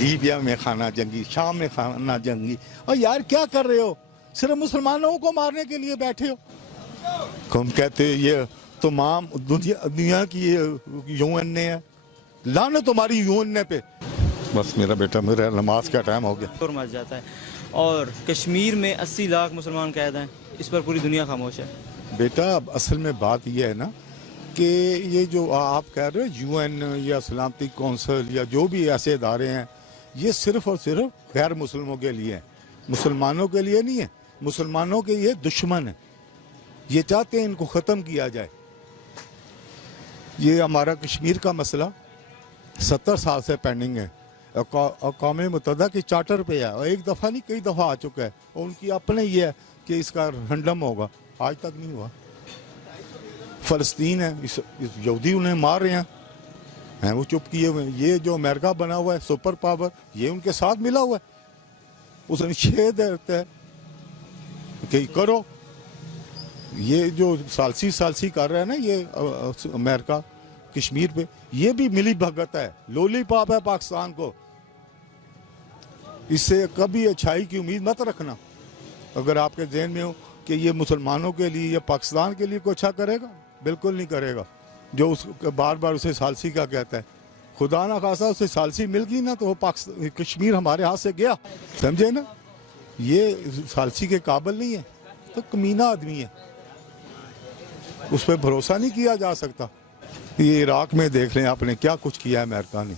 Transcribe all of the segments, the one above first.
Libya में खाना जंगी, शाम में खाना जंगी। और यार क्या कर रहे हो? सिर्फ मुसलमानों को मारने के लिए बैठे हो। हम कहते ये तमाम दुनिया की यूएन है, लानत तुम्हारी यूएन पे। बस मेरा बेटा, मेरा नमाज का टाइम हो गया। और मच जाता है और कश्मीर में 80 लाख मुसलमान कैद हैं, इस पर पूरी दुनिया खामोश है। बेटा असल में बात यह है ना कि ये जो आप कह रहे हो यूएन या सलामती कौंसिल या जो भी ऐसे इदारे हैं, ये सिर्फ और सिर्फ गैर मुसलमानों के लिए हैं, मुसलमानों के लिए नहीं है। मुसलमानों के ये दुश्मन है, ये चाहते हैं इनको ख़त्म किया जाए। ये हमारा कश्मीर का मसला 70 साल से पेंडिंग है, अक़वाम मुत्तहिदा की चार्टर पे है और एक दफ़ा नहीं कई दफ़ा आ चुका है। और उनकी अपने ये है कि इसका रेफरेंडम होगा, आज तक नहीं हुआ। फ़लस्तीन है, इस यहूदी उन्हें मार रहे हैं वो चुप किए हुए हैं। ये जो अमेरिका बना हुआ है सुपर पावर, ये उनके साथ मिला हुआ है। उसने छेद देता है कि करो। ये जो सालसी कर रहा है ना ये अमेरिका कश्मीर पे, ये भी मिली भगत है, लॉलीपॉप है पाकिस्तान को। इससे कभी अच्छाई की उम्मीद मत रखना। अगर आपके ज़हन में हो कि ये मुसलमानों के लिए या पाकिस्तान के लिए कुछ अच्छा करेगा, बिल्कुल नहीं करेगा। जो उस बार बार उसे सालसी का कहता है, खुदा ना खासा उसे सालसी मिल गई ना तो वो कश्मीर हमारे हाथ से गया, समझे ना। ये सालसी के काबिल नहीं है, तो कमीना आदमी है, उस पर भरोसा नहीं किया जा सकता। ये इराक में देख लें आपने क्या कुछ किया है अमेरिका ने,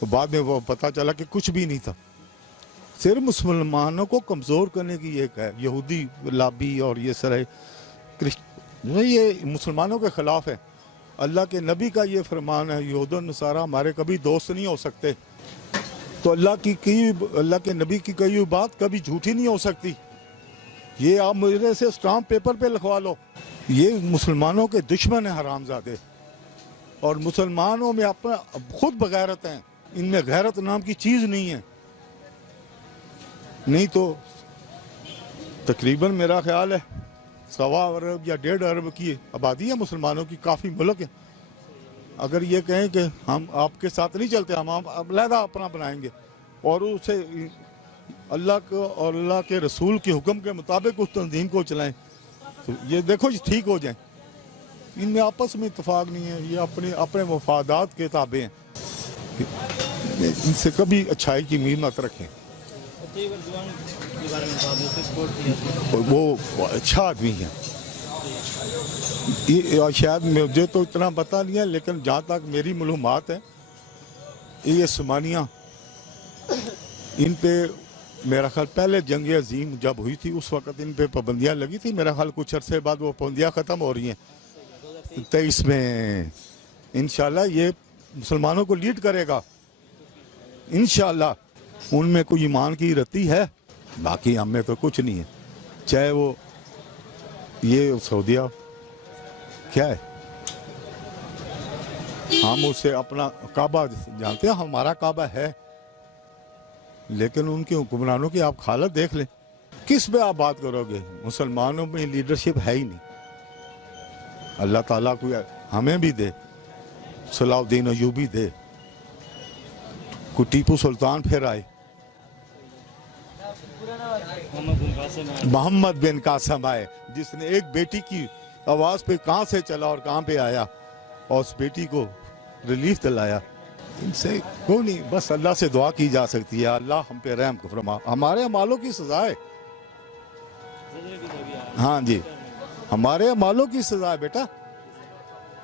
तो बाद में वो पता चला कि कुछ भी नहीं था। सिर्फ मुसलमानों को कमज़ोर करने की एक है यहूदी लाबी और ये सर ये मुसलमानों के ख़िलाफ़ है। अल्लाह के नबी का ये फरमान है, यहूद और नसारा हमारे कभी दोस्त नहीं हो सकते। तो अल्लाह के नबी की कही हुई बात कभी झूठी नहीं हो सकती। ये आप मेरे से स्टाम्प पेपर पे लिखवा लो। ये मुसलमानों के दुश्मन है हरामजादे, और मुसलमानों में अपना खुद बगैरत हैं, इनमें गैरत नाम की चीज़ नहीं है। नहीं तो तकरीबन मेरा ख्याल है 1.25 अरब या 1.5 अरब की आबादी है मुसलमानों की, काफ़ी मुल्क है। अगर ये कहें कि हम आपके साथ नहीं चलते, हम अलहदा अपना बनाएंगे और उसे अल्लाह को और अल्लाह के रसूल के हुक्म के मुताबिक उस तंजीम को चलाएं, तो ये देखो ठीक हो जाए। इनमें आपस में इत्तेफाक नहीं है, ये अपने मफादात के ताबे हैं। इनसे कभी अच्छाई की उम्मीद मत रखें। वो अच्छा आदमी है, ये शायद मुझे तो इतना पता नहीं है, लेकिन जहाँ तक मेरी मालूमात है, ये समानिया इन पे मेरा ख्याल पहले जंग अजीम जब हुई थी उस वक़्त इन पे पाबंदियाँ लगी थी। मेरा ख्याल कुछ अरसे बाद वो पाबंदियाँ ख़त्म हो रही हैं। 23 में इंशाल्लाह ये मुसलमानों को लीड करेगा इंशाल्लाह। उनमें कोई ईमान की रत्ती है, बाकी हमें तो कुछ नहीं है। चाहे वो ये सऊदिया क्या है, हम उससे अपना काबा जानते हैं, हमारा काबा है, लेकिन उनके हुक्मरानों की आप हालत देख लें। किस पे आप बात करोगे? मुसलमानों में लीडरशिप है ही नहीं। अल्लाह ताला को हमें भी दे, सलाउद्दीन अयूबी दे, कोई टीपू सुल्तान फिर आए, मोहम्मद बिन कासम आए, जिसने एक बेटी की आवाज़ पे कहाँ से चला और कहाँ पे आया और उस बेटी को रिलीफ दिलाया। इनसे कोई नहीं, बस अल्लाह से दुआ की जा सकती है, अल्लाह हम पे रहम फरमा। हमारे अमालों की सजा है, हाँ जी, हमारे अमालों की सजा है बेटा,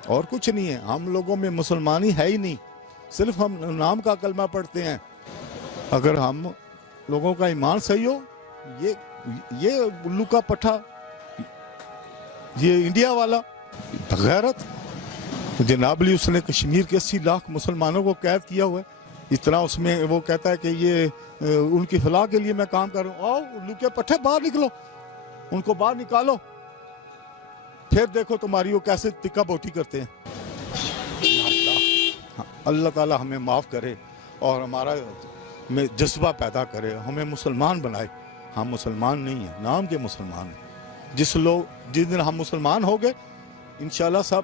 और कुछ नहीं है। हम लोगों में मुसलमानी है ही नहीं, सिर्फ हम नाम का कलमा पढ़ते हैं। अगर हम लोगों का ईमान सही हो, ये उल्लू का पट्ठा, ये इंडिया वाला गैरत जनाबली, उसने कश्मीर के 80 लाख मुसलमानों को कैद किया हुआ है। इतना उसमें वो कहता है कि ये उनकी फलाह के लिए मैं काम कर रहा हूँ। आओ उल्लू के पट्टे बाहर निकलो, उनको बाहर निकालो, फिर देखो तुम्हारी वो कैसे तिक्का बोटी करते हैं। अल्लाह ताला हमें माफ़ करे और हमारा में जज्बा पैदा करे, हमें मुसलमान बनाए। हम मुसलमान नहीं हैं, नाम के मुसलमान हैं। जिस दिन हम मुसलमान हो गए इंशाल्लाह सब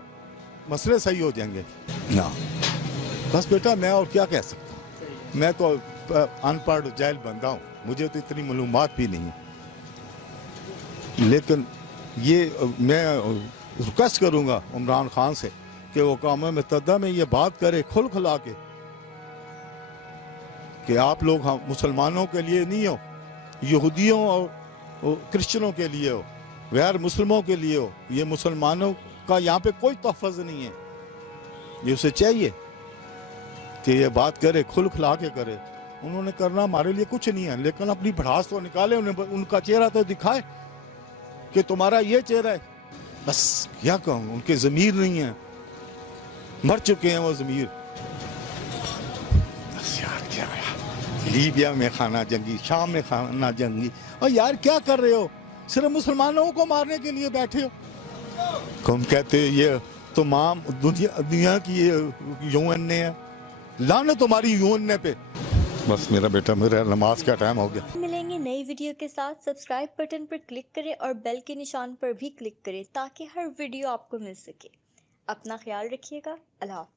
मसले सही हो जाएंगे ना। बस बेटा मैं और क्या कह सकता हूँ, मैं तो अनपढ़ जाहिल बंदा हूँ, मुझे तो इतनी मालूमात भी नहीं है, लेकिन ये मैं रिक्वेस्ट करूँगा इमरान खान से कि वो कौम मुत्तहिदा में ये बात करे खुल खुला के कि आप लोग हम मुसलमानों के लिए नहीं हो, यहूदियों और क्रिश्चियनों के लिए हो, गैर मुस्लिमों के लिए हो। ये मुसलमानों का यहाँ पे कोई तहफ़्फ़ुज़ नहीं है। ये उसे चाहिए कि ये बात करे, खुल खुला के करे। उन्होंने करना हमारे लिए कुछ नहीं है, लेकिन अपनी भड़ास तो निकाले, उन्हें उनका चेहरा तो दिखाए कि तुम्हारा ये चेहरा है। बस क्या कहूँ, उनके ज़मीर नहीं है, मर चुके हैं वो ज़मीर। बस यार क्या यार, लीबिया में खाना जंगी, शाम में खाना जंगी, और यार क्या कर रहे हो? सिर्फ मुसलमानों को मारने के लिए बैठे हो। हम कहते ये तमाम दुनिया की यूएन है, लानत तुम्हारी यूएन पे। बस मेरा बेटा, मेरा नमाज का टाइम हो गया। मिलेंगे नई वीडियो के साथ। सब्सक्राइब बटन पर क्लिक करें और बेल के निशान पर भी क्लिक करें ताकि हर वीडियो आपको मिल सके। अपना ख्याल रखिएगा। अल्लाह हाफ़िज़।